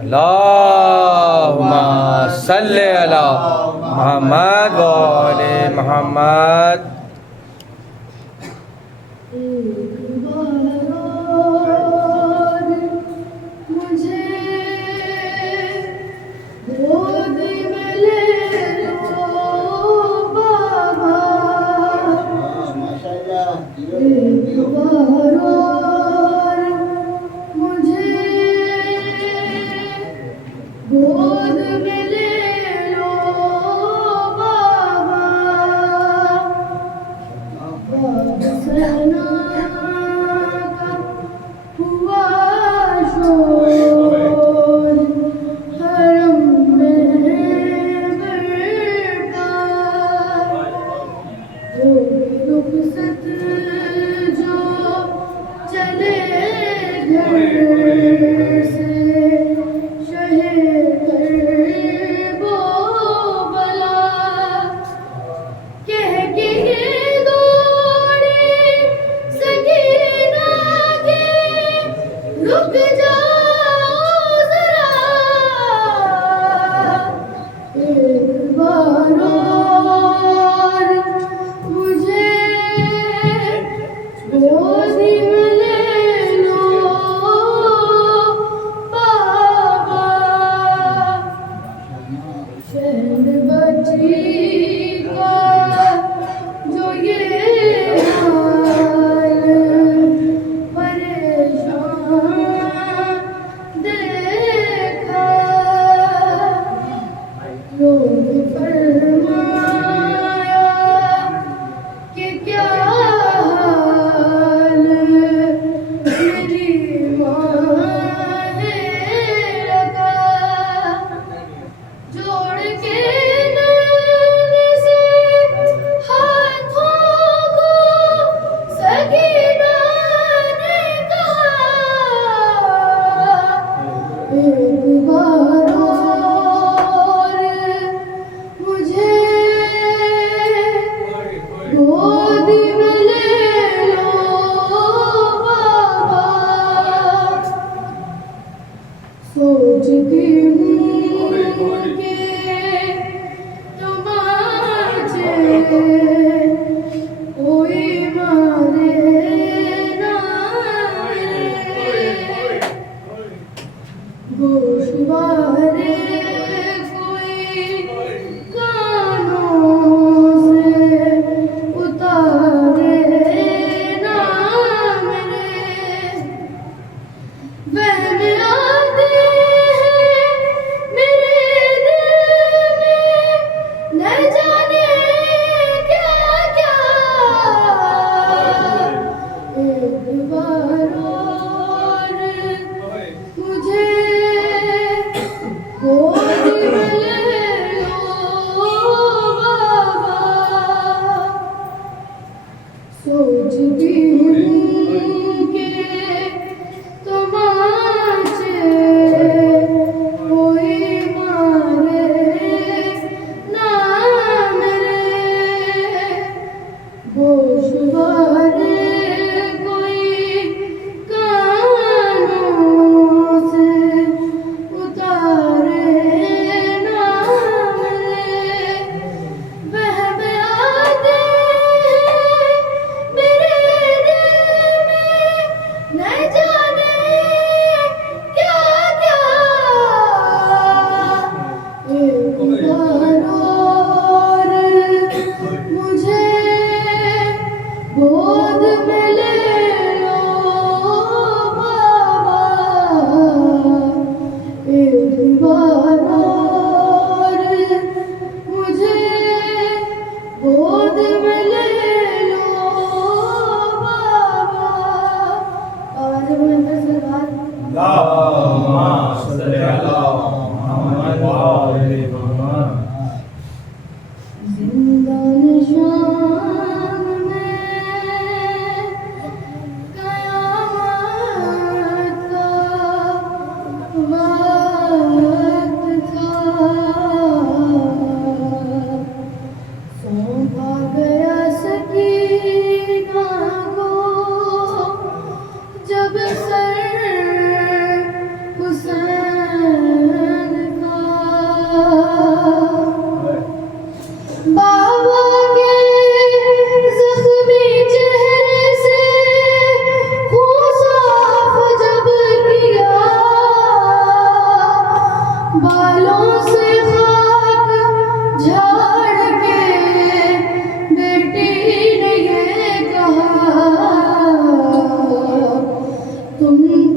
اللہم صلی علی محمد و آل محمد.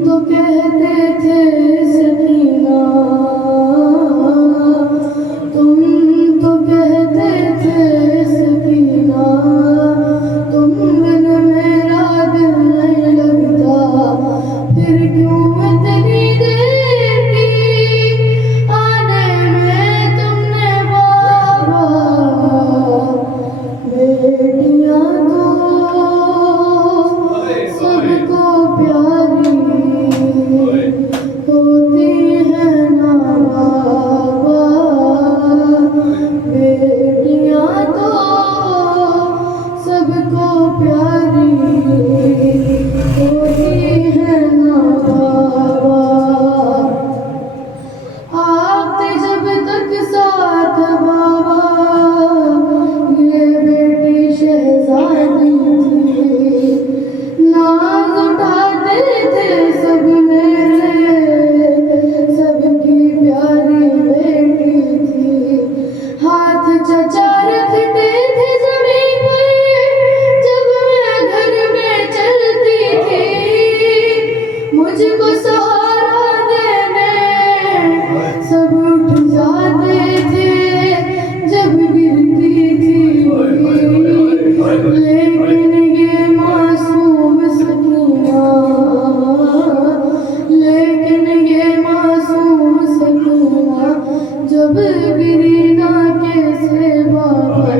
تو کہتے تھے سکینہ، تم تو کہتے تھے سکینہ، تم بن میرا دل نہیں لگتا، پھر کیوں اتنی دیر کی آنے میں تم نے بابا؟ بیٹیاں تو سب کو پیاری ہوتی ہیں نا بابا، بیٹیاں تو سب کو پیاری ہوتی ہیں نا بابا۔ آپ تھے جب تک ساتھ بابا، یہ بیٹی شہزادی تھی، ناز اٹھاتے تھے سب میرے، سب کی پیاری بیٹی تھی، ہاتھ چچا رکھتے تھے زمین پر جب میں گھر میں چلتی تھی، مجھ کو سہارا دینے سب اٹھ جاتے تھے جب گرتی تھی، لیکن یہ معصوم سکینہ، لیکن یہ معصوم سکینہ جب گری نہ کیسے بابا،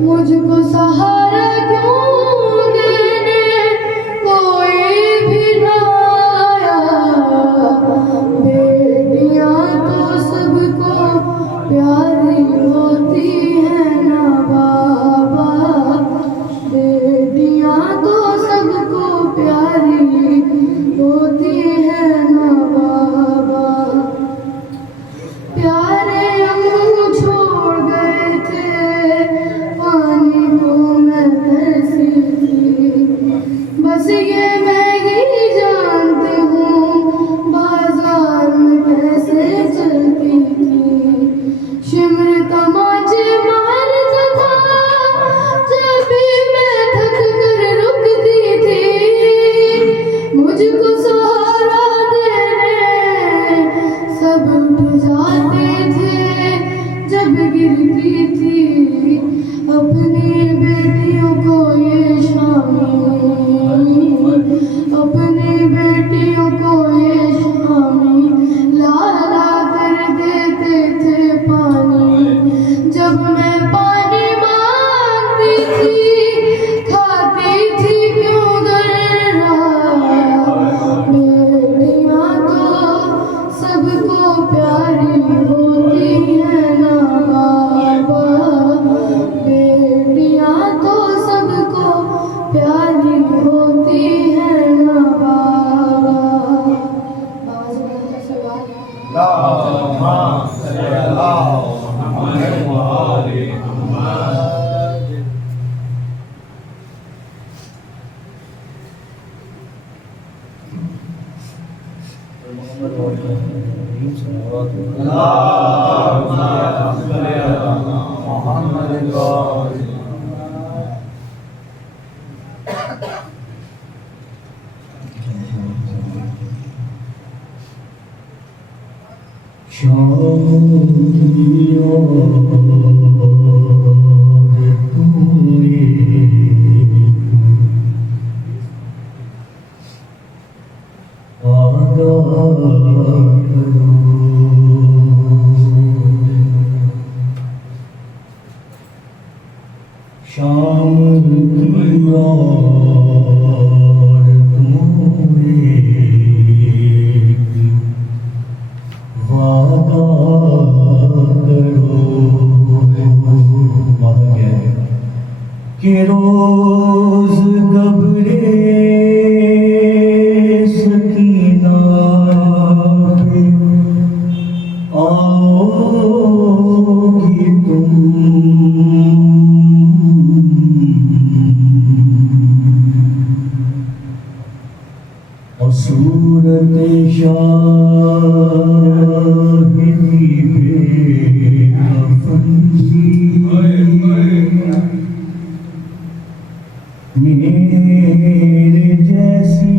مجھ کو سہارا کیوں دینے کوئی بھی نہ آیا؟ بیٹیاں تو سب کو پیاری ہوتی ہیں نا بابا، بیٹیاں تو سب کو پیاری ہوتی ہیں نا بابا۔ پیارے امو چھوڑ گئے تھے، پانی کو میں ترسی تھی، بس یہ میں ہی جانتی ہوں بازار میں کیسے چلتی تھی، شمر تماچے مارتا تھا جب بھی میں تھک کر رکتی تھی، مجھ کو سہارا دینے سب اٹھ جاتے تھے جب گرتی تھی، اپنی بیٹیوں کو یہ شامی، اپنی بیٹیوں کو یہ شامی لا لا کر دیتے تھے پانی، جب میں پانی مانگتی تھی کھاتی تھی کیوں گرا؟ بیٹیاں تو سب کو پیاری ہوتی ہیں نا بابا، بیٹیاں تو سب کو پیاری ہوتی ہیں نا بابا۔ کہ روز گبرے سکینہ پہ آؤ گی تم، اور صورت شاہدی پہ کفن میرے جیسی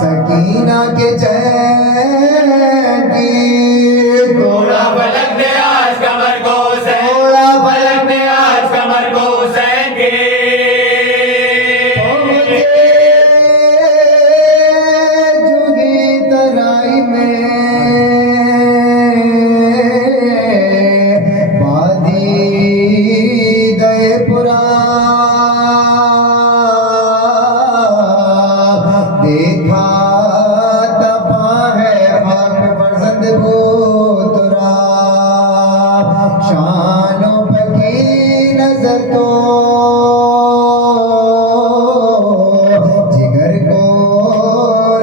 سکینہ کے چین کی توڑا فلک نے آج کمر کو حسین توڑا فلک نے آج کمر کو حسین کی جوہی ترائی میں وادی دے پورا دیکھا تپا ہے خاک فرزند بوترا شانوں پکی نظر تو جگر کو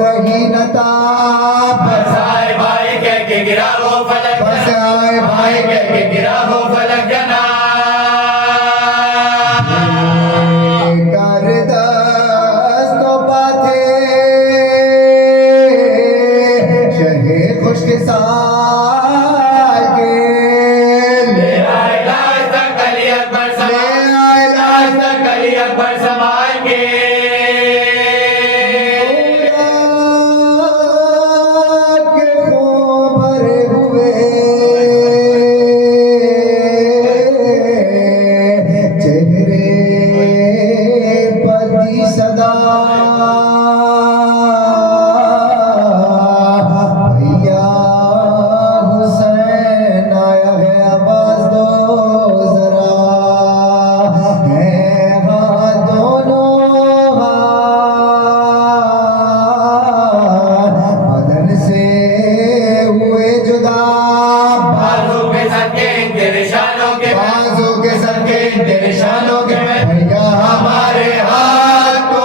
رہی نتا بس آئے بھائی کہہ کے گرا وہ فلک بس آئے بھائی کہہ کے گرا وہ فلک جنا کر دست و پاتھے شہ خشک سال کے میرا علاج تک علی اکبر سمائے علاج تک علی اکبر سمائے کے کے خون بھرے ہوئے چہرے پر دی صدا بھیا حسین آیا ہے آواز دو ذرا ہے ہاں دونوں ہاتھ بدن سے ہوئے جدا بازو کے سر کے ان کے نشانوں کے بازو کے سر کے ان کے نشانوں کے میں بھیا ہمارے ہاتھ کو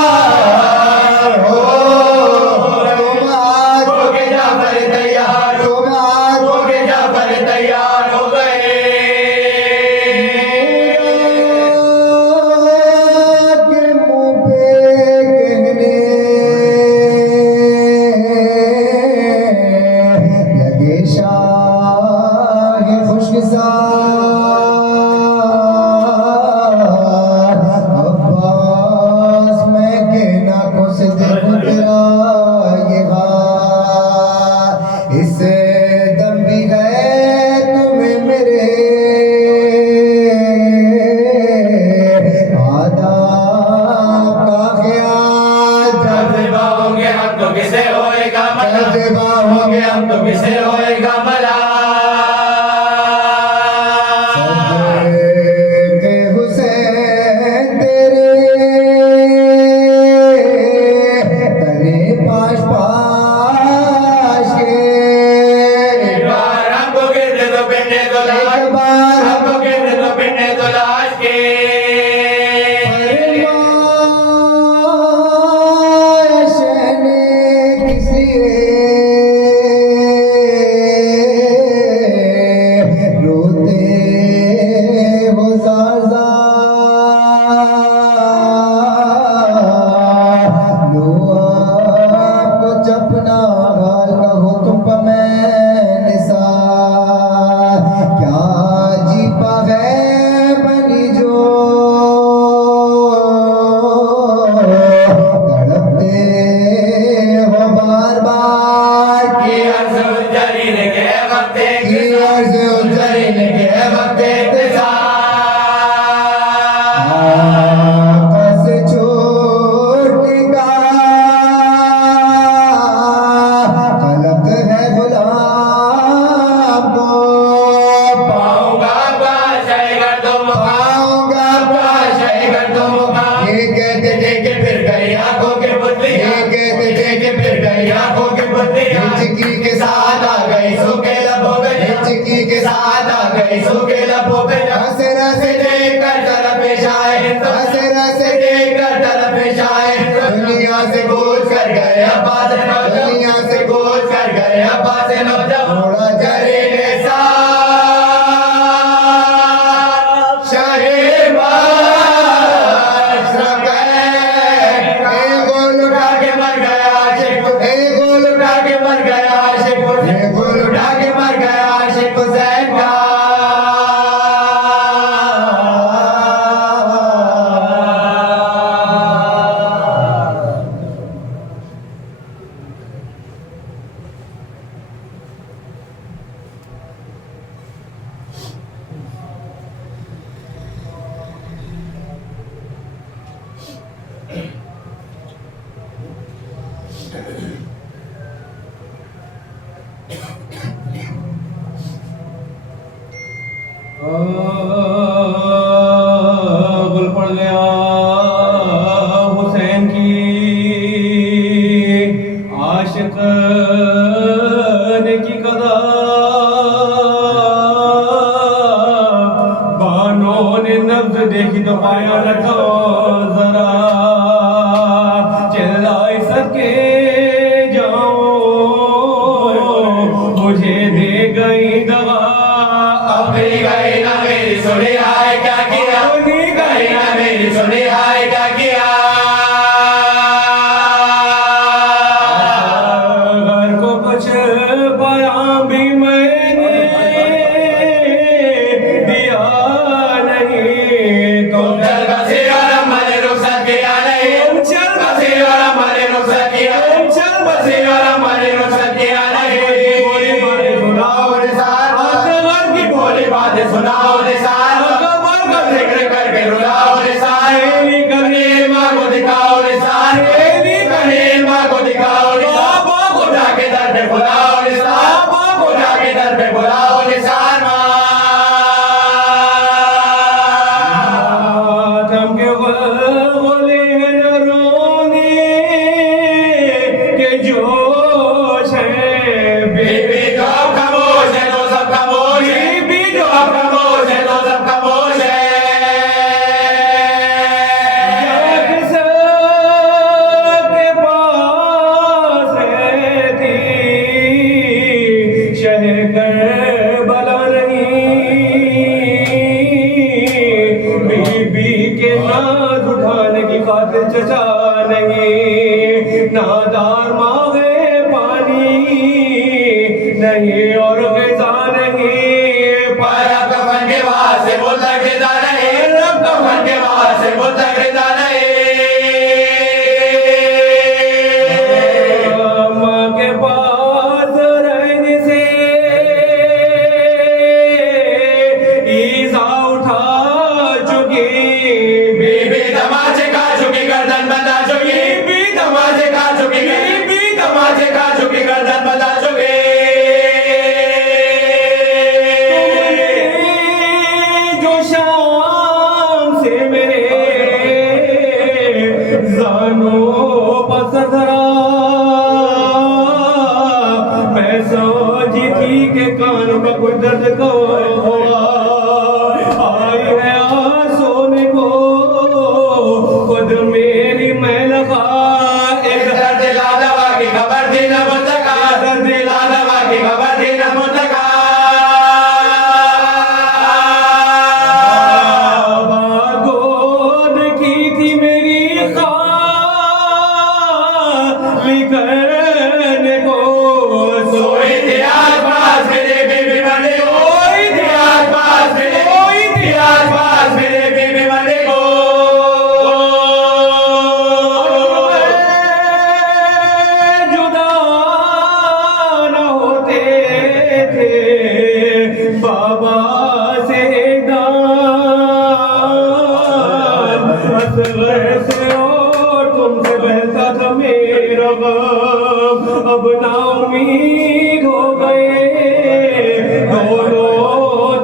بیکار ہو تم آج ہو کے جعفر تیار ہو تم آج ہو کے جعفر تیار ہو گئے کے منہ پہ کہنے لگے شاہ خشک سار عباس میں کہ ناکوں سے دیکھوں تیرا یہ غار اس سے دم بھی گئے تمہیں میرے آداب کا خیال جب ذبح ہوں گے ہم تو کسے ہوئے گا ملا جب ذبح ہوں گے ہم تو کسے ہوئے گا ملا صدقے حسین تیرے تنے پاش پاش کے ایک بار ہم کو گرد دو پنڈے دو لاش ایک بار ہم کو گرد دو پنڈے دو لاش کے فرمائش نے کس لیے روتے ہو زار زار لو آپ کو چپنا غال کہو تم پہ میں نثار کیا جی پا ہے بنی جو تڑپتے ہو بار بار کی عرض الجرین کے وقت کی عرض الجرین کے وقت آقا سے چھوٹنے کا خلق ہے غلام کو پاؤں گا بادشاہ گردو مقام پاؤں گا بادشاہ گردو مقام یہ کہتے تھے کہ پھر گئی آنکھوں کے پتلی یہ کہتے تھے کہ پھر گئی آنکھوں کے پتلی ہچکی کے ساتھ آ گئی سوکھے لبوں پہ ہچکی کے ساتھ آ گئی سوکھے لبوں پہ رس رس دیکھ کر طرف پیش آئے رس رس دیکھ کر طرف پیش آئے دنیا سے گوچ کر گئے عباس نوجوان دنیا سے گوچ کر گئے عباس نوجوان تھوڑا جرین ساتھ شاہی مشرق ہے اے گول اٹھا کے مر گیا عاشق اے گول اٹھا کے مر گیا عاشق اے گول اٹھا کے مر گیا عاشق حسین کا تو پایا رکھو ذرا چلائے سکے جاؤ مجھے دے گئی دوا اب میری گئی نہ میری سنی آئے کیا کیا گئی نہ میری سنی آئے کیا کیا گھر کو کچھ پیام بھی میں نے دیا نہیں تو چل بسی اور ہمارے رخصت کیا نہیں چل بسی اور ہمارے رخصت کیا چل بسی اور ہمارے رخصت کیا نہیں سناؤ رسال اکبر کی بھولی باتیں سناؤ رسال اکبر کا ذکر کر کے رلاؤ رسال کریم ماں کو دکھاؤ رسال کریم ماں کو دکھاؤ رسال کو جا کے در پہ بلاؤ رسال کو جا کے در پہ بلاؤ رسال ماتم کے غلغلے ہیں نہ رونے کے جوش ہے بی بی جو اب خاموش ہے تو سب خاموش ہے بی جو اب خاموش ہے تو سب خاموش ہے کے پاس رہتی شہ کربلا نہیں بی بی کے ناز اٹھانے کی خاطر چچا نہیں نادار مانگے پانی نہیں اور غذا نہیں پر اب کفن کے بعد سے بولتا غذا نہیں اب کفن کے بعد سے بولتا غذا نہیں ماں کے پاس رہنے سے ایزا اٹھا چکی بی بی تماچے کھا چکی گردن بندھا چکی بی تماچے کھا چکی بی تماچے کھا چکی گردن بندھا چکی جو شام سے میرے زانوں پسر دھرا میں سوچی تھی کہ کان میں کوئی درد کو ہوا آئی ہے سونے کو خود میری میں لگا ایک درد لادوا کی خبر دی نہ منتقا درد لادوا کی خبر دی نہ منتقا گود کی تھی میری خالی کرنے کو سوئی تھی آس پاس میرے بی بی بنے سوئی تھی آس پاس میرے سوئی تھی آس پاس میرے بی بی بنے کو جدا نہ ہوتے تھے بابا سے دان اصغر سے اور تم سے بہتا تھا میرا غم اب نا امید ہو گئے دونوں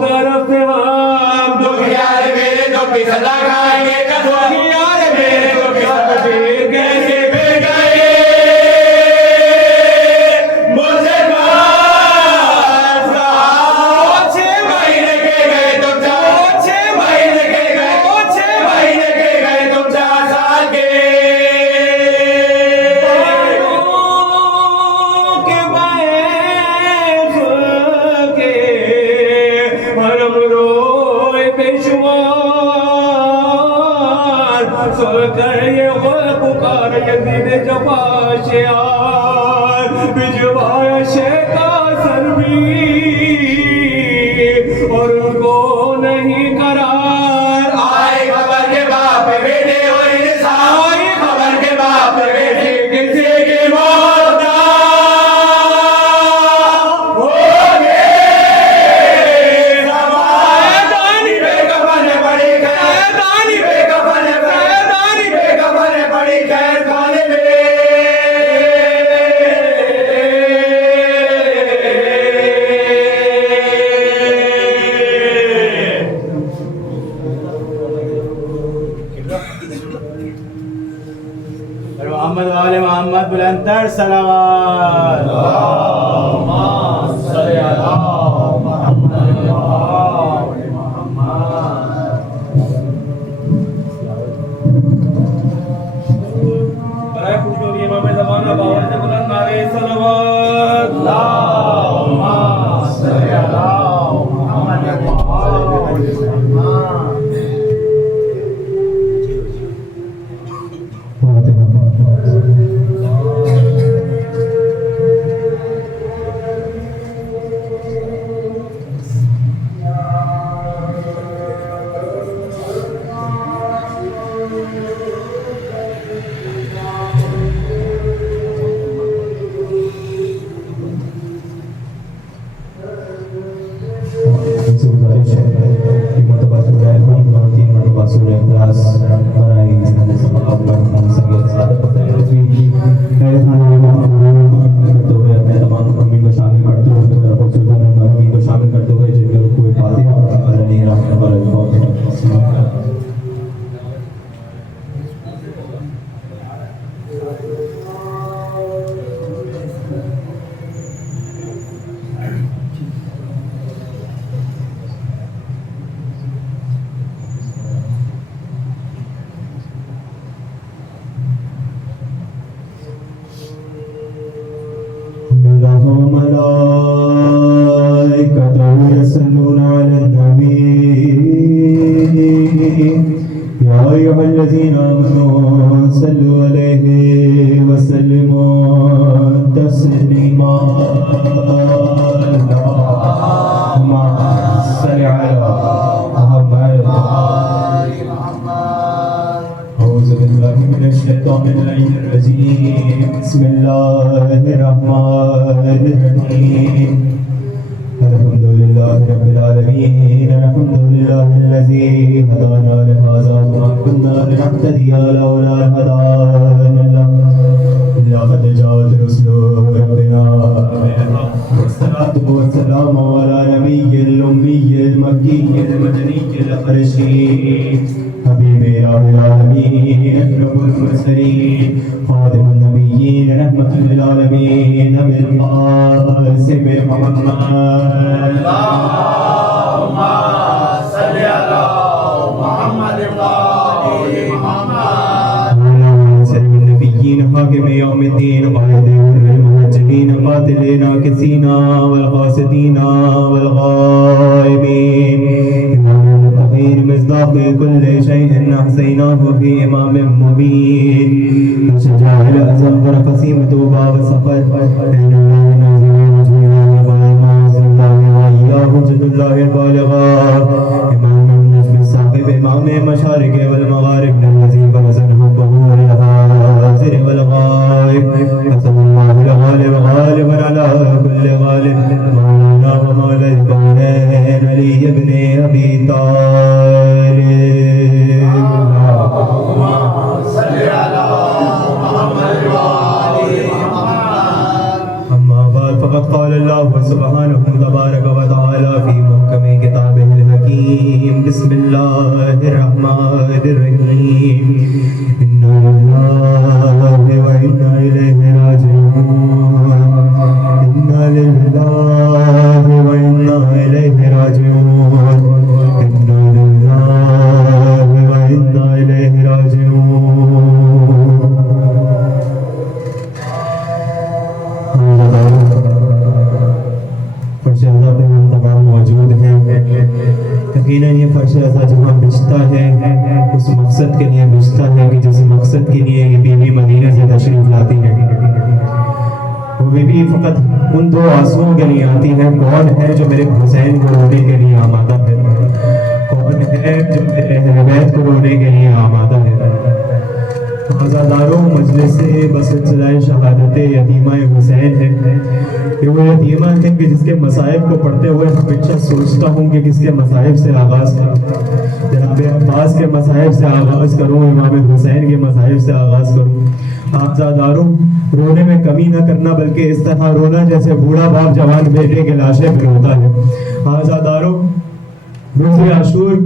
طرف سے ہم یار میرے تو کی سزا کھائیں گے کدو یار میرے تو کی سزا کیسے بے گئے مجھے بات 6 مہینے کے گئے تم 6 مہینے کے گئے 6 مہینے کے گئے تم 4 سال کے کے بیس کے حرم روئے بے شمار سن کر یہ غل پکار یزید جفا شیار بجوایا شیخ کا سر بھی اور ان کو نہیں قرار آئے خبر کے باپ پہ بیٹے اور انسان آئے خبر کے باپ پہ بیٹے کسی کی موت نہ ہوگی دانی بے کفن پڑی خیر دانی بے کفن پڑی خیر خانے میں محمد والے محمد بلندر صلوات صلی اللہ محمد يا أيها الذين آمنوا صلوا عليه وسلموا تسليما اللهم صل على محمد أعوذ بالله من الشيطان اللعين الرجيم بسم الله الرحمن الرحيم الحمد لله رب العالمين الحمد لله الذي هدانا لهذا وما كنا لنهتدي لولا أن هدانا الله لقد جاءت رسل ربنا والصلاة والسلام على نبي الأمي المكي المدني القرشي حبيبنا العالمين أشرف المرسلين خاتم النبيين رحمة للعالمين بالقاسم محمد اللهم صل على محمد وآل محمد سلم النبيين حاكم يوم الدين قائد المهاجرين قاتلنا كسينا والقاصدين والغائبين إمام المتقين مصداق كل شيء أحصيناه في إمام مبين شجاع الأعظم ورقسيمة باب السفر بين وإياه جد الله البالغات إمام النجم الصاحب إمام المشارق والمغارب الذي فوزنه ظهور الحاضر والغائب قسم الله الغالب غالبا على كل غالب مولانا ومولى الكونين علي بن أبي طالب اللهم صل على محمد وآل محمد أما بعد فقد قال الله سبحانه تبارك وتعالى في محكم كتابه الحكيم بسم الله الرحمن الرحيم إنا لله وإنا إليه راجعون إنا لله وإنا إليه راجعون إنا لله وإنا إليه راجعون فرش رضا پہ ہم تمام موجود ہیں یقیناً یہ فرش رضا جہاں بچتا ہے اس مقصد کے لیے بچتا ہے کہ جس مقصد کے لیے یہ بیوی مدینہ سے تشریف لاتی ہے وہ بیوی فقط ان دو آنسوؤں کے لیے آتی ہے کون ہے جو میرے حسین کو رونے کے لیے آمادہ ہے کون ہے جو میرے اہل بیت کو رونے کے لیے آمادہ ہے عزاداروں مجلس بسلسلہ شہادت یتیمہ حسین ہے کہ وہ یتیمہ ہے کہ جس کے مصائب کو پڑھتے ہوئے ہمیشہ سوچتا ہوں کہ کس کے مصائب سے آغاز کروں جناب عباس کے مصائب سے آغاز کروں امام حسین کے مصائب سے آغاز کروں عزاداروں رونے میں کمی نہ کرنا بلکہ اس طرح رونا جیسے بوڑھا باپ جوان بیٹے کے لاشے پہ روتا ہے عزاداروں روز عاشور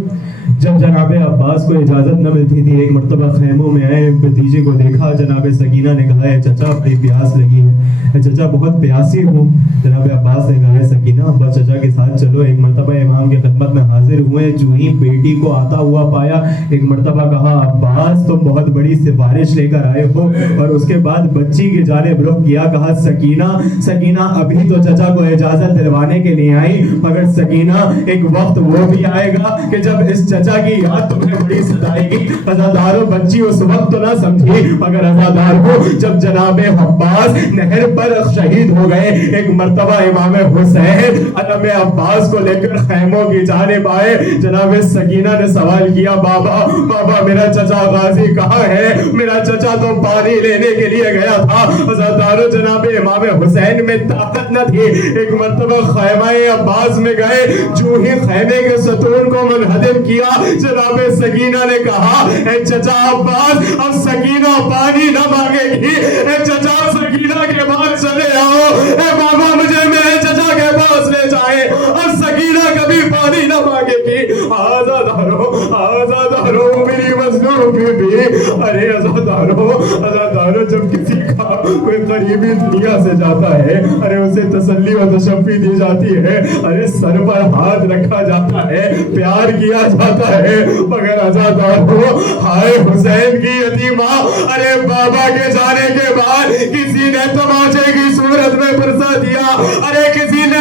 جب جناب عباس کو اجازت نہ ملتی تھی ایک مرتبہ خیموں میں آئے بھتیجے کو دیکھا جناب سکینہ نے کہا ہے چچا بڑی پیاس لگی ہے چچا بہت پیاسی ہوں جناب عباس نے کہا ہے سکینہ ابا چچا کے ساتھ چلو ایک مرتبہ امام کی خدمت میں حاضر ہوئے جو ہی بیٹی کو آتا ہوا پایا ایک مرتبہ کہا عباس تم بہت بڑی سفارش لے کر آئے ہو اور اس کے بعد بچی کی جانب رخ کیا کہا سکینہ ابھی تو چچا کو اجازت دلوانے کے لیے آئی مگر سکینہ ایک وقت وہ بھی آئے گا کہ جب اس چچا کی یاد تمہیں بڑی ستائے گی عزاداروں بچی اس وقت تو نہ سمجھی مگر عزاداروں جب جناب عباس نہر پر شہید ہو گئے ایک مرتبہ امام حسین علم عباس کو لے کر خیموں کی جانب آئے جناب سکینہ نے سوال کیا بابا میرا چچا غازی کہاں ہے میرا چچا تو پانی لینے کے لیے گیا تھا عزاداروں جناب امام حسین میں طاقت نہ تھی ایک مرتبہ خیمہ عباس میں گئے جو ہی خیمے کے ستون کو منہدم کیا جناب سکینہ نے کہا اے چچا عباس اب سکینہ پانی نہ مانگے گی اے چچا سکینہ کے بعد چلے آؤ اے بابا مجھے میرے چچا کے پاس لے جائے اب سکینہ کبھی پانی نہ مانگے گی آزادارو میری مظلوم بیٹی ارے آزادارو جب کسی کا کوئی قریبی دنیا سے جاتا ہے ارے اسے تسلی و تشفی دی جاتی ہے ارے سر پر ہاتھ رکھا جاتا ہے پیار کیا جاتا ہے مگر عزادارو ہائے حسین کی یتیمہ ارے بابا کے جانے کے بعد کسی نے تماچے کی صورت میں پرسا دیا ارے کسی نے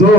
2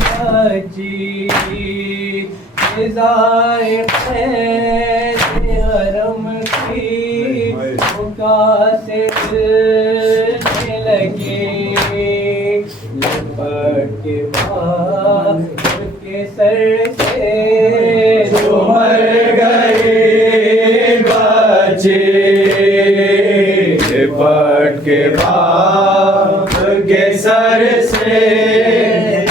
بچی ذائقے حرم کی مقاصد لگی لپٹ کے بال کے سر سے جو مر گئی بچی لپٹ کے باپ کے سر سے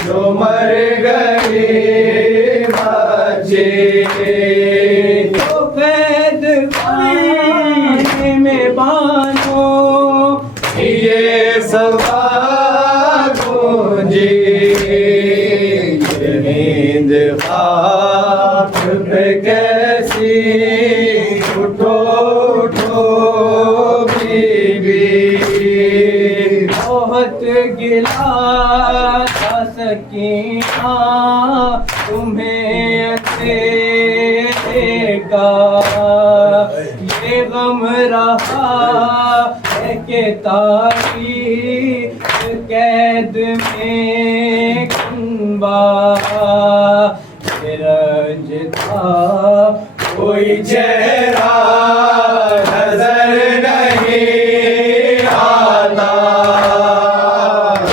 جو مر گئی بچی تو قید خانے میں باندھو یہ صبا گونجی یہ نیند خواب پہ کیسی اٹھو اٹھو بی بی بہت گلا تھا سکینہ تمہیں اندھیرے کا یہ غم رہا ہے کہ تاریخ قید میں کنبا یہ رنج تھا کوئی چہرہ نظر نہیں آتا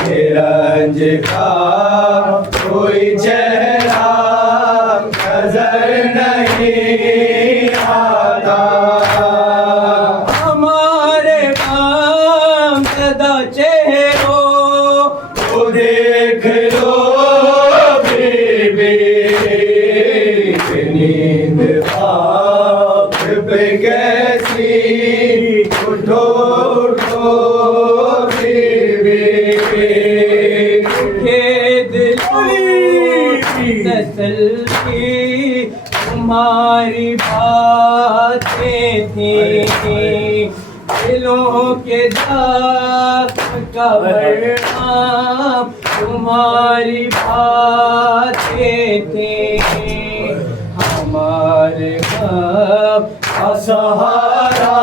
یہ رنج کا کوئی چہرہ نظر نہیں آتا ہمارے غم زدہ چہروں تو دیکھ لو بی بی نیند خواب پہ کیسی اٹھو اٹھو بی بی تسلی تمہاری باتیں تھیں دلوں کے داغ کا پیغام تمہاری باتیں تھیں ہمارے غم کا سہارا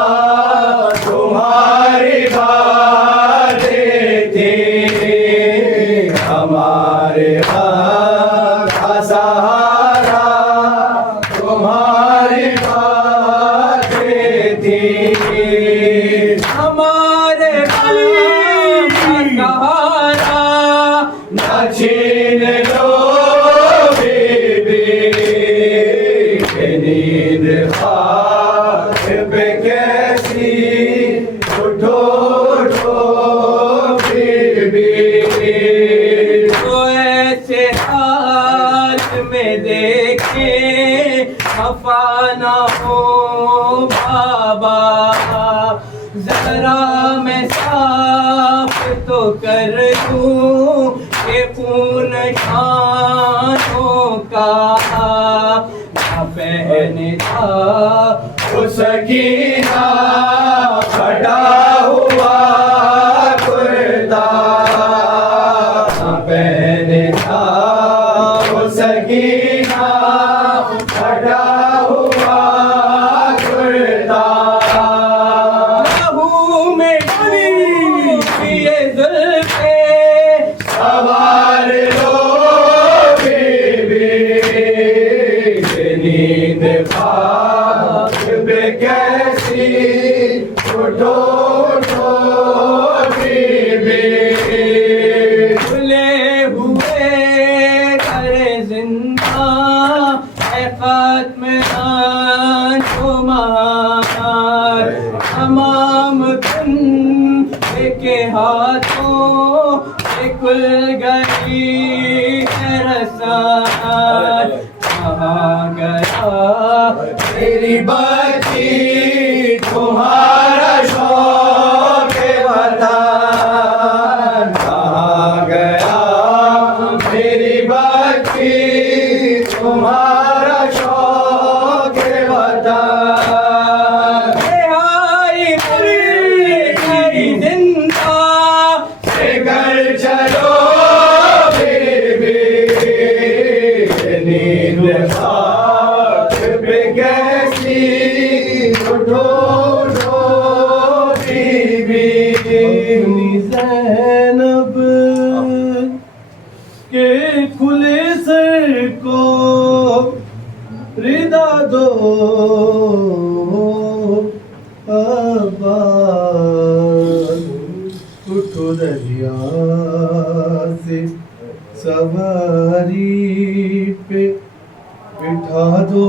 تمہاری باتیں تھیں ہمارے غم کا سہارا تمہاری باتیں تھیں ہمارے غم کا سہارا نہ چھین لو بی بی نیند خواب پہ کیسی اٹھو اٹھو بی بی تو ایسے حال میں دیکھے خفا نہ ہو بابا ذرا میں صاف تو کر دوں کہ خون شانوں کا نہ پہنتا وہ سکینہ پھٹا ہوا کرتا نہ پہنے تھا وہ سکینہ پھٹا ہوا کرتا لہو میں ڈلی یہ زلفیں سوار لو بی بی نیند خواب پہ کیسی اٹھو اٹھو بی بی کھلے ہوئے در زندہ اے ختم شمار تمام دن کے ہاتھوں سے کھل گئی ہے رسان کہاں گیا میری بچی تمہارا شوق وطن کہاں گیا میری بچی تمہارا شوق وطن آئی مری گئی زندہ سے گھر چلو کہ کھلے سر کو ردا دو آباد اٹھو دریا سے سواری پہ بٹھا دو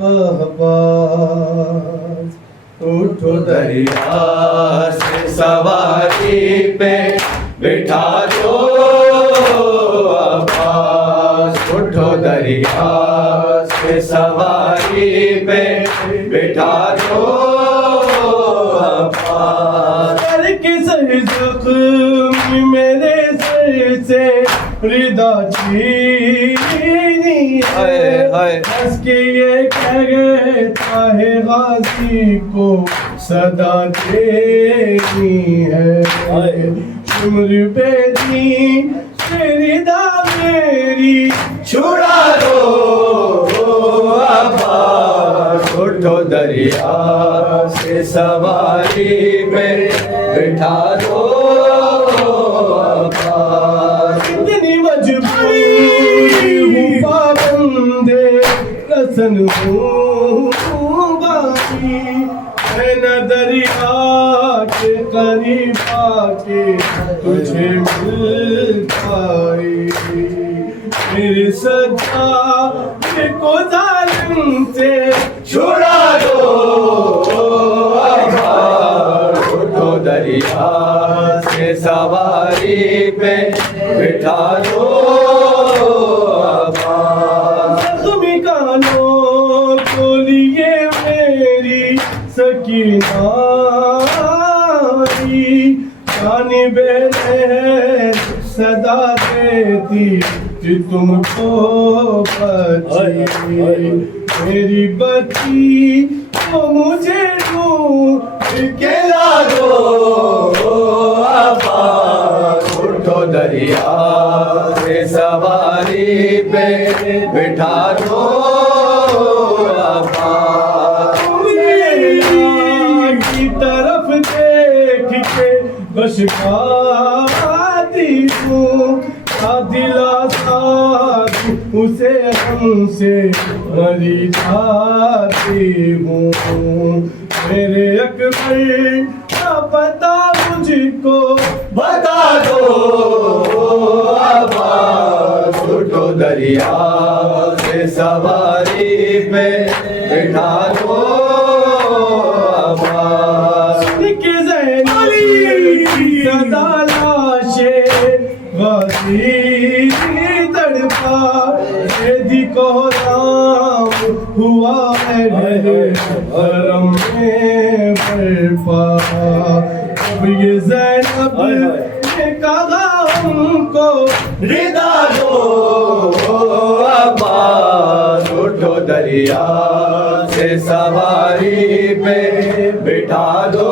احباب اٹھو دریا سے سواری پہ بٹھا دو عباس اٹھو دریا سے سواری پہ بٹھا دو عباس سر کے سر زخم میرے سر سے ردا چینی ہے ہنس کے یہ کہتا ہے غازی کو صدا دینی ہے عمر بیدی سے ردا میری چھڑا دو عباس اٹھو دریا سے سواری پہ بٹھا دو عباس کتنی مجبوری ہوں پابندے کسن ہوں باقی ہے نہ دریا کے قریب آکے تجھے مل پائی میرے سجا کو ظالم سے چھڑا دو عباس اٹھو دریا سے سواری پہ بٹھا دو عباس زخمی کانوں کو لیے میری سکینہ جانب صدا دیتی کہ تم کو بچی میری بچی تو مجھے ڈھونڈ کے لا دو عباس اٹھو دریا سے سواری پہ بٹھا دو عباس کی طرف دیکھ کے بشکاتی ہوں دلاسا اسے ہم سے مری جاتی ہوں میرے اکبر کا پتا مجھ کو بتا دو عباس اٹھو دریا سے سواری پہ بٹھا دو عباس کہ زینبی صدا لاشے غازی تڑپا دی کو رام ہوا میرے حرم میں برپا اب یہ زینب نے کہا ہم کو ردا دو عباس اٹھو دریا سے سواری پہ بٹھا دو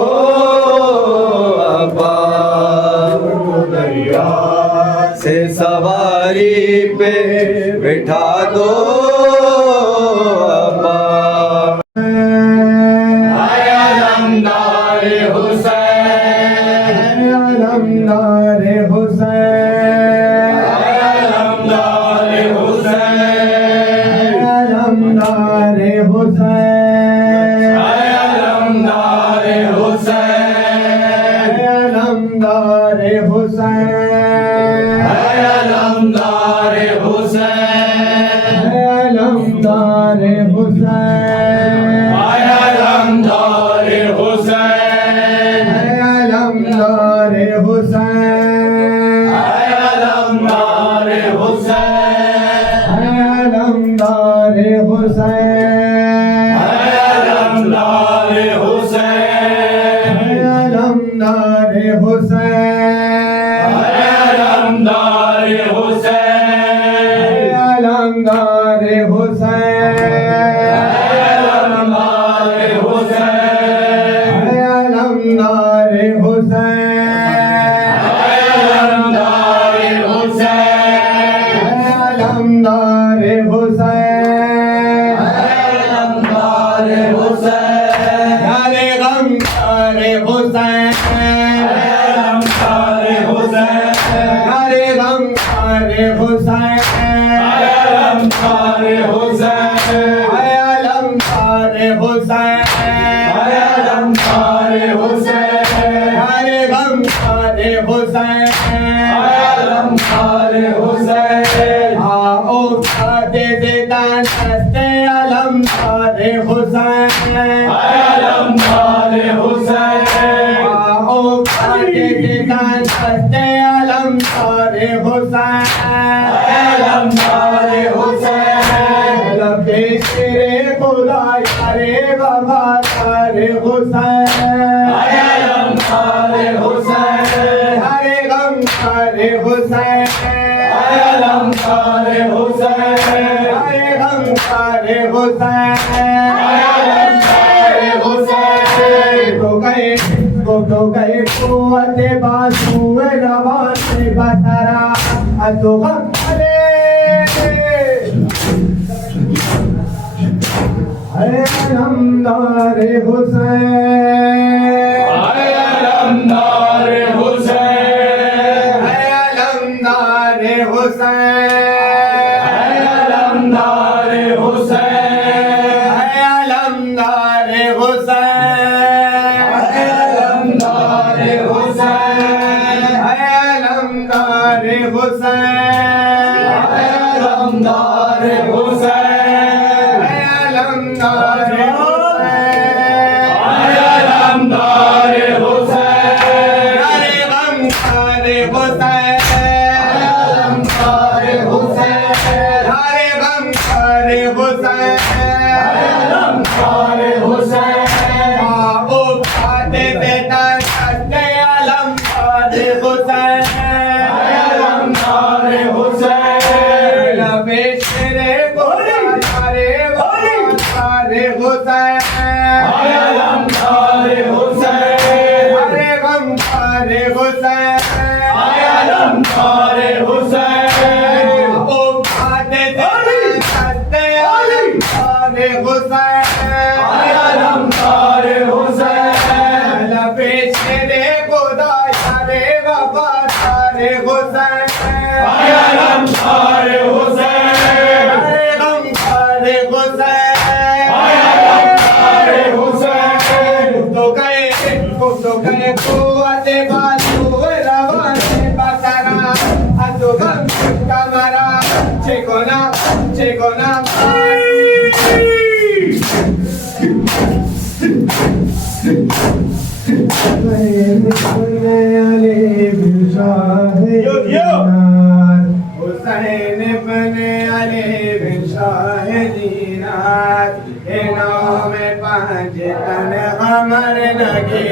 عباس اٹھو دریا سے سواری پہ بٹھا دو عباس اے علمدار حسین علمدار حسین علمدار حسین علمدار حسین علمدار حسین علمدار حسین علمدار حسین علمدار حسین علمدار حسین علمدار حسین علمدار حسین علمدار حسین علمدار حسین علمدار حسین علمدار حسین غمخوار حسین علمدار حسین علمدار حسین علمدار حسین غمخوار حسین علمدار حسین آؤ دے دیدان دستے علمدار حسین علمدار حسین آؤ دے دیدان دستے علمدار حسین علمدار حسین لبے تیرے خدا یارے بابا تار حسین علمدار حسین ہرے غم سارے حسین علمدار حسین ہرے غم سارے حسین علمدار حسین تو گئے قوت بازو روان سے بسرا ادو غم کرے علمدار حسین علمدار حسین علمدار حسین علمدار حسین علمدار حسین علمدار حسین علمدار حسین علمدار حسین علمدار علمدار حسین ہرے غم سارے حسین علمدار حسین ہرے غم سارے حسین علمدار حسین آؤ کھاتے دیتا سجدے علمدار حسین علمدار حسین لبے تیرے بولا سارے سارے حسین علمدار حسین ہرے غم سارے حسین علمدار حسین آؤ کھاتے دیتا سجدے علمدار حسین علمدار حسین لبے تیرے خدا یارے بابا سارے حسین علمدار حسین ہرے غم سارے حسین علمدار حسین تو گئے قوت بازو روان سے بسرا ادو غم کمرا چکونا حسین بن علی بن شاہ دینار نام پانچ تن قمر نگی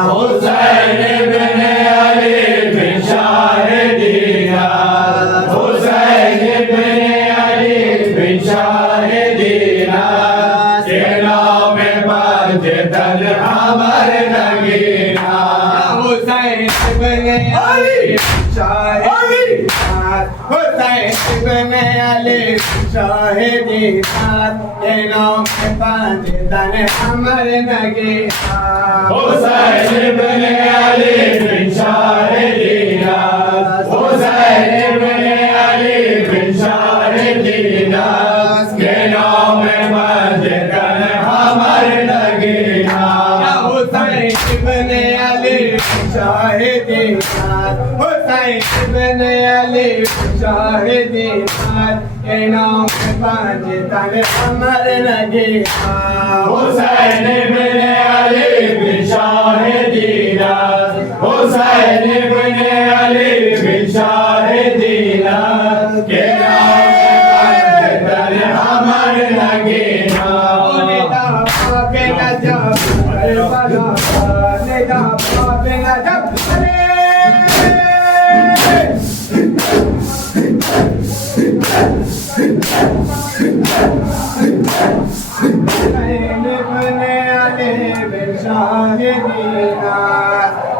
حسین بن علی بن شاہ دینار حسین بن علی بن شاہ دینار کے نام پانچ تن قمر نگینا حسین بن علی شاہ دینار حسین بن علی شاہ دینار کے نام پانچ تن قمر نگی حسین بن علی بن شاہ دینار حسین بن علی بن شاہ دینار کے نام پانچ تن قمر نگینا حسین بن علی شاہ دینار حسین بن علی شاہ دینار کے نام پانچ تن قمر نگی حسین بن علی بن شاہ دینار حسین بن علی بن شاہ دینار کے نام پانچ تن قمر نگینا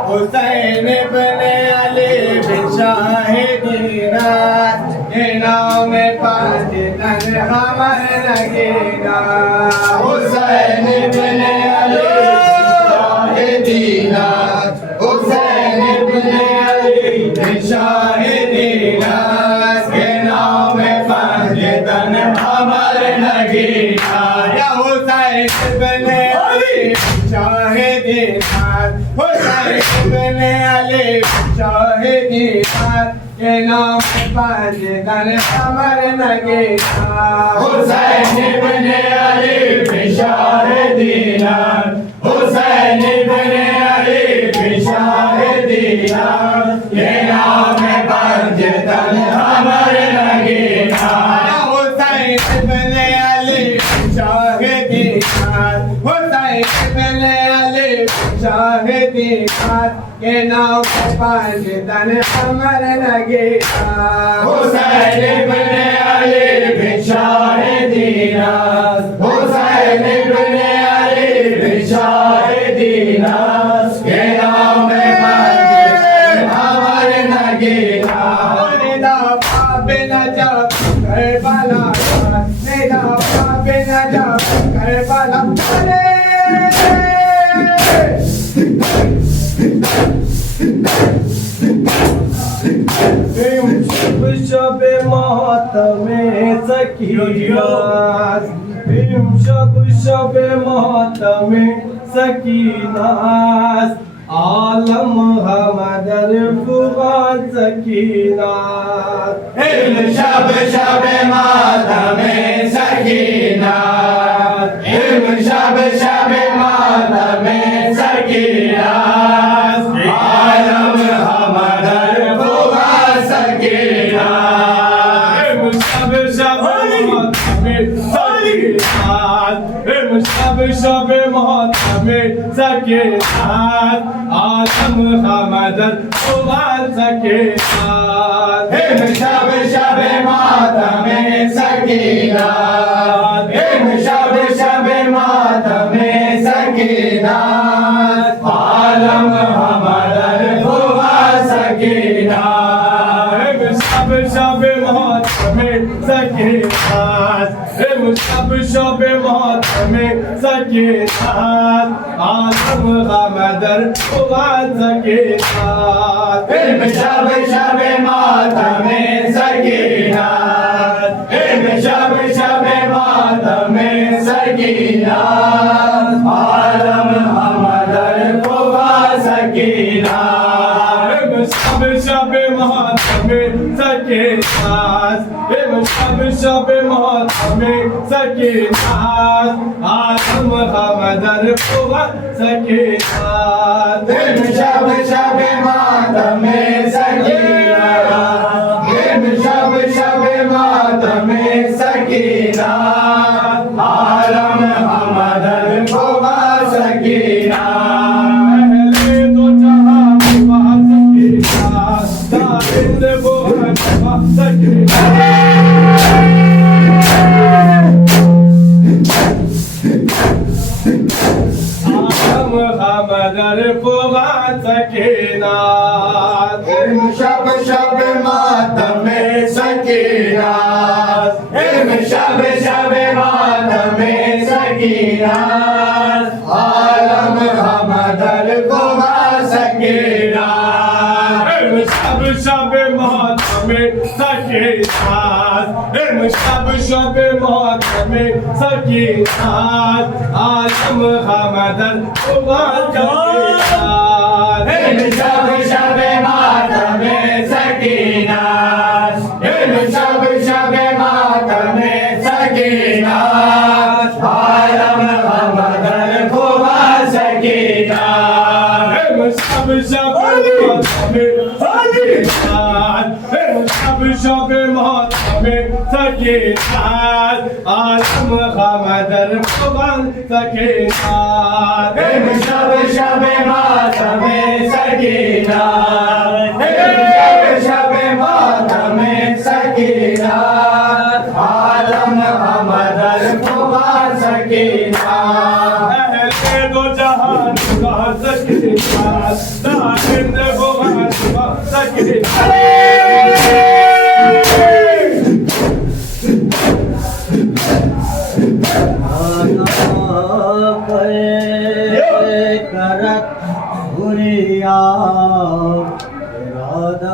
حسین بن علی بن شاہ دینار کے نام پانچ تن قمر نگینا حسین بن علی بن شاہ دینار حسین بن علی بن شاہ شاہدینات کے نام پانچ دن قمر نگینا حسین ابن علی شاہدینات حسین ابن علی شاہدینات کے نام پانچ دن قمر نگینا حسین ابن علی شاہدینات حسین ابن علی شاہدینات کے نام پانچ دن قمر نگینا حسین ابن علی شاہدینات حسین ابن علی شاہدینات کے نام پانچ قمر نگینا نیلا پاپ نجف کربلا نیلا پاپ نجف کربلا شب ماتم سکینات شب ماتم سکینات عالم حمدر فغان سکینات شب ماتم سکینات شب ماتم سکینات عالم حمدر فغان سکینات شب ماتم سکینات عالم حمدر فغان سکینات شب ماتم سکینات شب ماتم سکینات عالم حمدر فغان سکینات شب ماتم سکینات شب ماتم سکینات عالم حمدر فغان سکینات شب ماتم سکینات شب ماتم سکینات عالم حمدر فغان سکینات شب ماتم سکینات شب ماتم سکینات عالم حمدر فغان سکینات شب ماتم سکینات شب ماتم سکینات عالم حمدر فغان سکینات تو جہاں بہت سکینات دارند بہت عالم حمدر فغان سکینات شب ماتم سکینات شب ماتم سکینات عالم حمدر فغان سکینات شب ماتم سکینات شب ماتم سکینات عالم حمدر فغان سکینات شب ماتم سکینات شب ماتم سکینات عالم حمدر فغان سکینات شب ماتم سکینات عالم حمدر فغان سکینات شب ماتم سکینات شب ماتم سکینات عالم حمدر فغان سکینات اہل دو جہان کا سکینات دارند بہت سکینات کرت بھریا ارادہ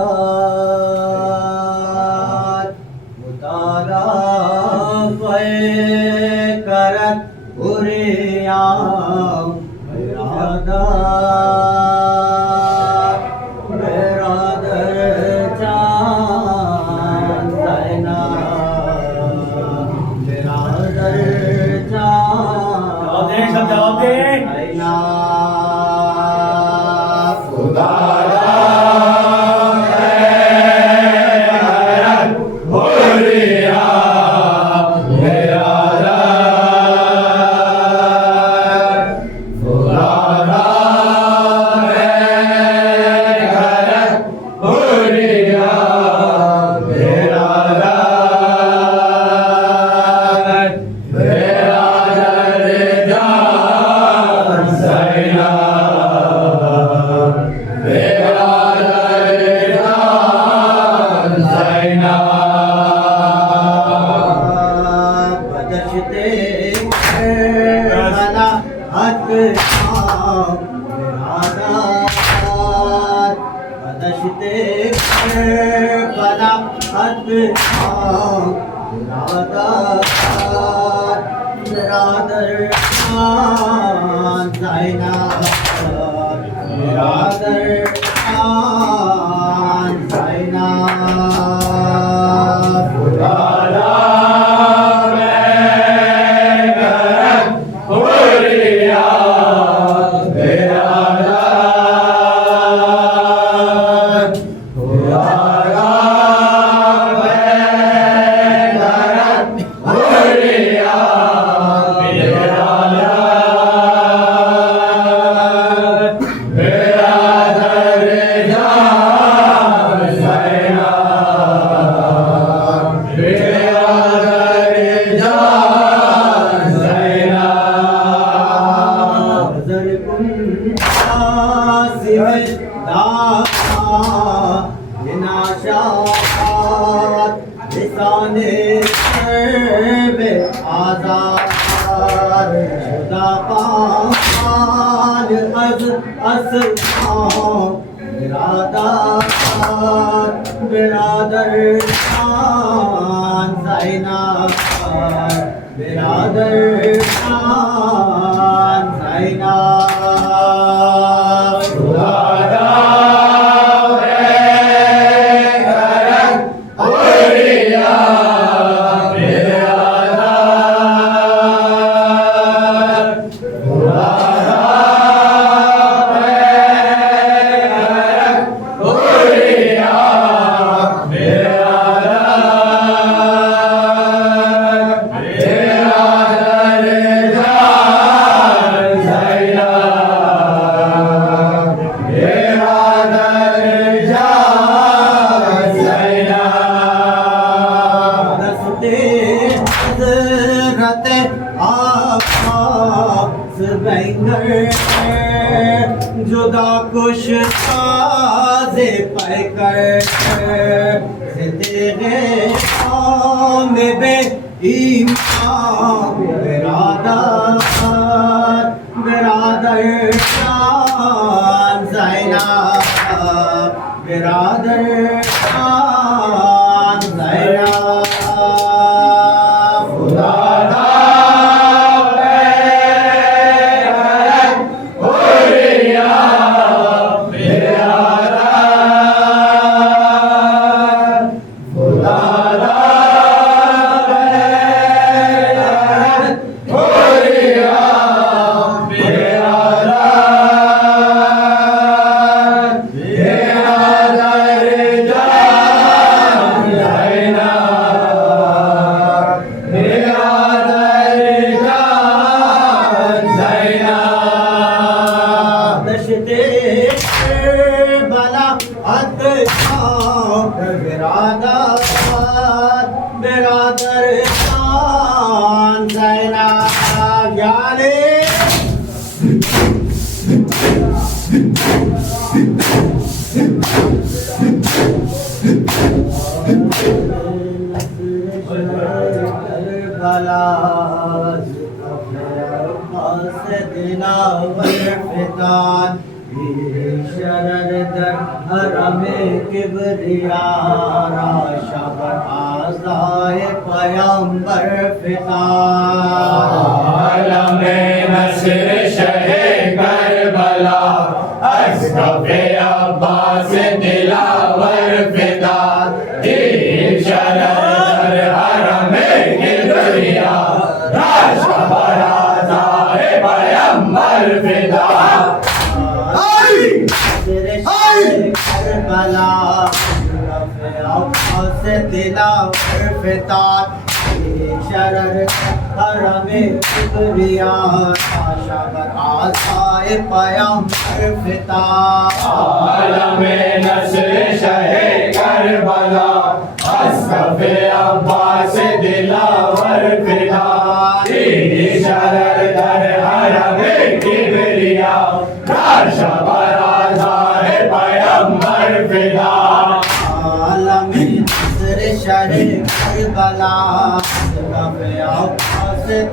Karabala,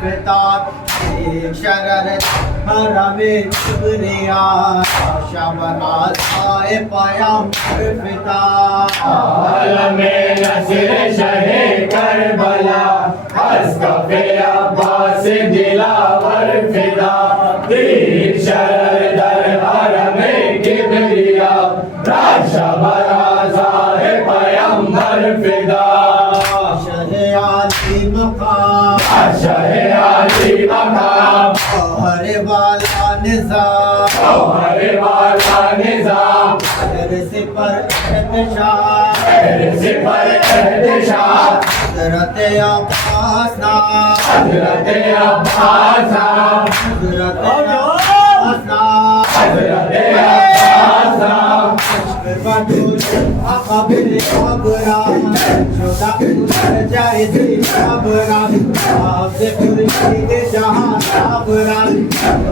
فتات ایک شرر حرم کبریا شمن آسائے پیامبر فتات عالم نصر شہ کربلا از کف عباس دلاور فدا دیر شرر در حرم کبریا راشا برازاہ پیامبر فدا شہ عالی مقام شہ عالی مقام گوہر والا نظام گوہر والا نظام عرص پر احتشام عرص پر احتشام حضرت عباس نام حضرت عباس نام حضرت عباس نام حضرت عباس نام بطول اقبل ابرام شدہ جائے سی ابرام آپ سے خورشید جہاں ابرام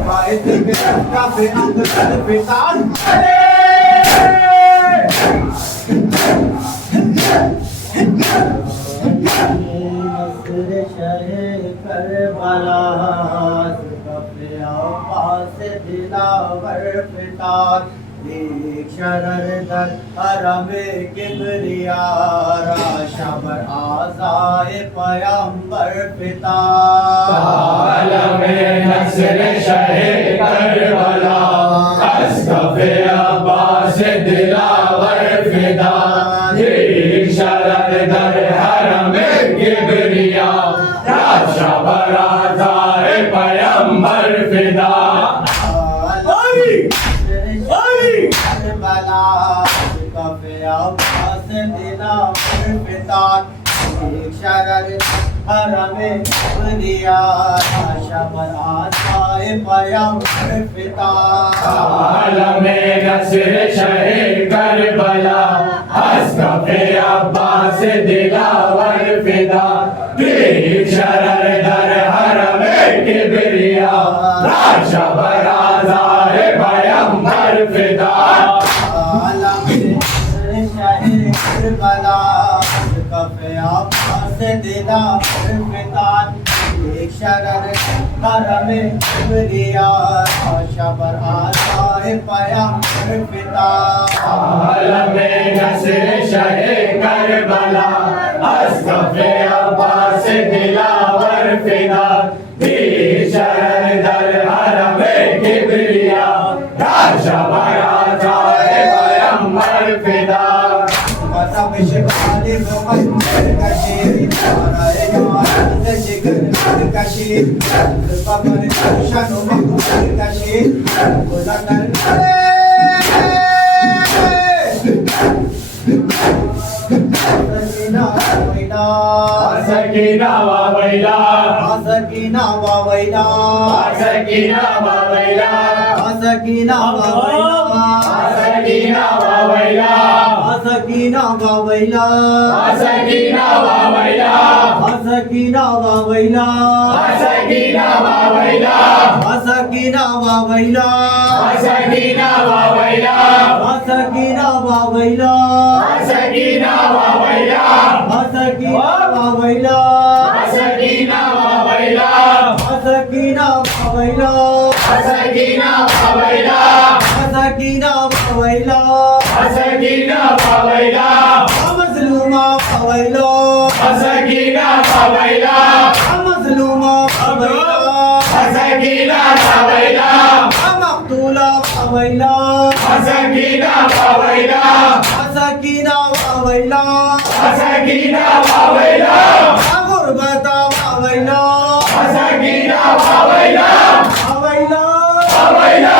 باعث کا پہ اندر فتات نصر شہ کربلا کف عباس دلاور فتات ایک شرر در حرم کبریا راشا بر آزائے پیامبر فتات عالم نصر شہ کربلا از کف عباس دلاور فدا ایک شرر در حرم کبریا راشا برازاہ پیامبر فدا کربلا کف عباس دلاور فتات ایک شرر حرم کبریا راشا بر آزائے پیامبر فتات عالم نصر شہ کربلا از کف عباس دلاور فدا ایک شرر در حرم کبریا راشا برازاہ پیامبر فدا عالم شہ کربلا کف عباس دلاور فتات ایک شرر حرم کبریا راشا بر آزائے پیامبر فتات عالم نصر شہ کربلا از کف عباس دلاور فدا ایک شرر در حرم کبریا راشا برازاہ پیامبر فدا مذہب شکاری محمد کا شیر نعرہ جوان سے جگر کا شیر بابر شان و محمود کا شیر خدا کر سکینہ و ویلا سکینہ و ویلا سکینہ و ویلا سکینہ و ویلا سکینہ و ویلا سکینہ و ویلا سکینہ و ویلا سکینہ و ویلا سکینہ و ویلا سکینہ و ویلا سکینہ و ویلا سکینہ و ویلا سکینہ و ویلا سکینہ و ویلا سکینہ و ویلا سکینہ و ویلا سکینہ و ویلا سکینہ و ویلا سکینہ و ویلا مظلومہ و ویلا سکینہ و ویلا مظلومہ و ویلا سکینہ و ویلا مقتولہ و ویلا سکینہ و ویلا سکینہ و ویلا سکینہ و ویلا غربت و ویلا سکینہ و ویلا ویلا ویلا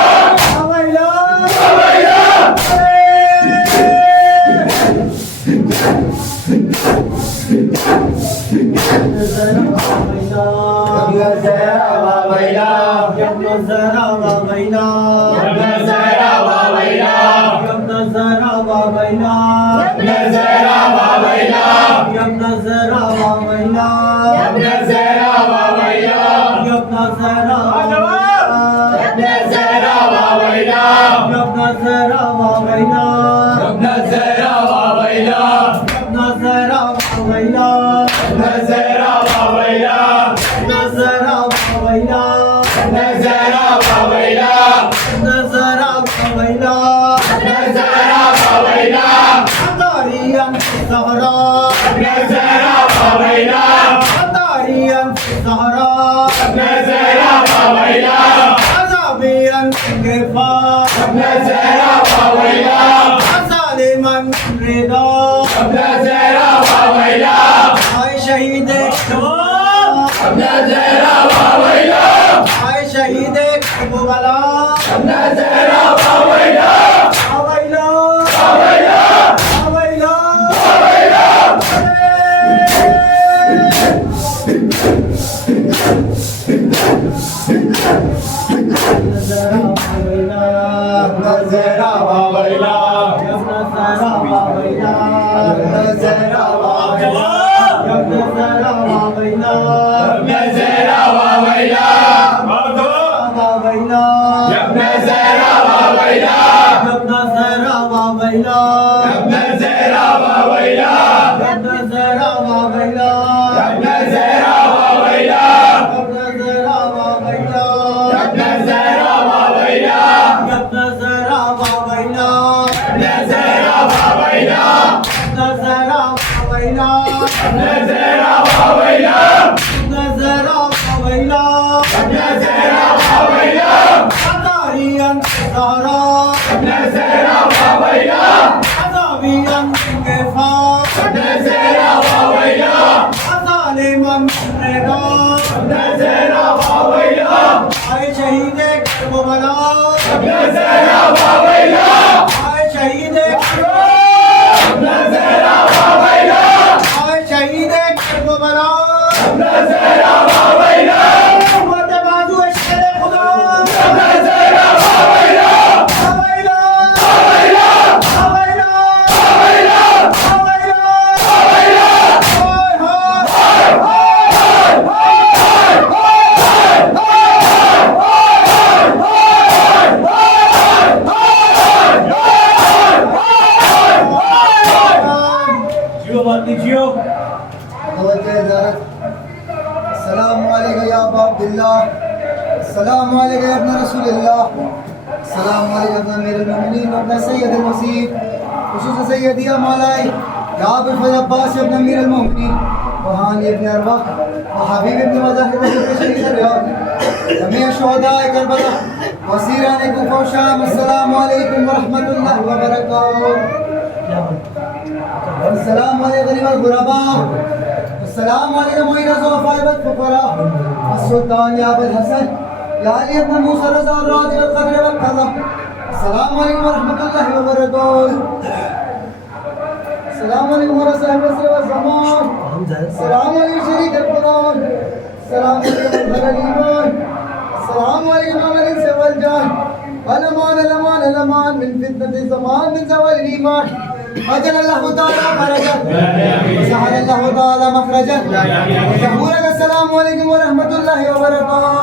ویلا ویلا ویلا الزهراء ابن الزهراء بابينا طاريا في الزهراء ابن الزهراء بابينا عذابيا في الغفار ابن الزهراء بابينا ظالما من رضا ابن الزهراء بابينا اے شہید ابن الزهراء بابينا اے شہید کربلا ابن الزهراء بابينا اویلا بابينا اویلا الزهراء بابينا ابن الزهراء بابينا ابن الزهراء بابينا ابن الزهراء بابينا ابن الزهراء بابينا ابن الزهراء بابينا ابن الزهراء بابينا ابن الزهراء بابينا ابن الزهراء بابينا ابن الزهراء بابينا ابن الزهراء بابينا ابن الزهراء بابينا ابن الزهراء بابينا ابن الزهراء بابينا ابن الزهراء بابينا طاريا الزهراء ابن الزهراء بابينا عذابيا الغفار ابن الزهراء بابينا ظالما من رضا ابن الزهراء بابينا اے شہید کربلا ابن الزهراء بابينا اے شہید ابن الزهراء بابينا اے شہید کربلا ابن الزهراء بابينا قوت بازو شیر خدا ابن الزهراء بابينا اویلا اویلا اویلا اویلا اویلا اویلا جیو باتی جیو السلام علیکم یا ابا عبداللہ السلام علیکم یا ابن رسول اللہ السلام علیکم ابن امیر المؤمنین ابن سید المسیح خصوصا سیدی مولائی یا ابو الفضل عباس ابن امیر المؤمنین وحانی ابن ارواح وحبیب ابن مظاہر شریف الریاض جميع شهداء کربلا وسیران کوفہ و شام السلام علیکم ورحمۃ اللہ وبرکاتہ السلام علیکم الغرباء السلام علیکم معین الضعفاء والفقراء السلطان یا ابو الحسن یا علی ابن موسیٰ رضا الراضی والقدر والقضا السلام علیکم ورحمۃ اللہ وبرکاتہ السلام علیکم ورحمۃ اللہ والزمان السلام علیکم شریک القرآن السلام علیکم الایمان السلام علیکم عمل سے والجان الامان الامان الامان من فتنة الزمان من زوال الایمان عجل اللہ تعالی فرجہ سہل اللہ تعالی مخرجہ ظہورک السلام علیکم ورحمۃ اللہ وبرکاتہ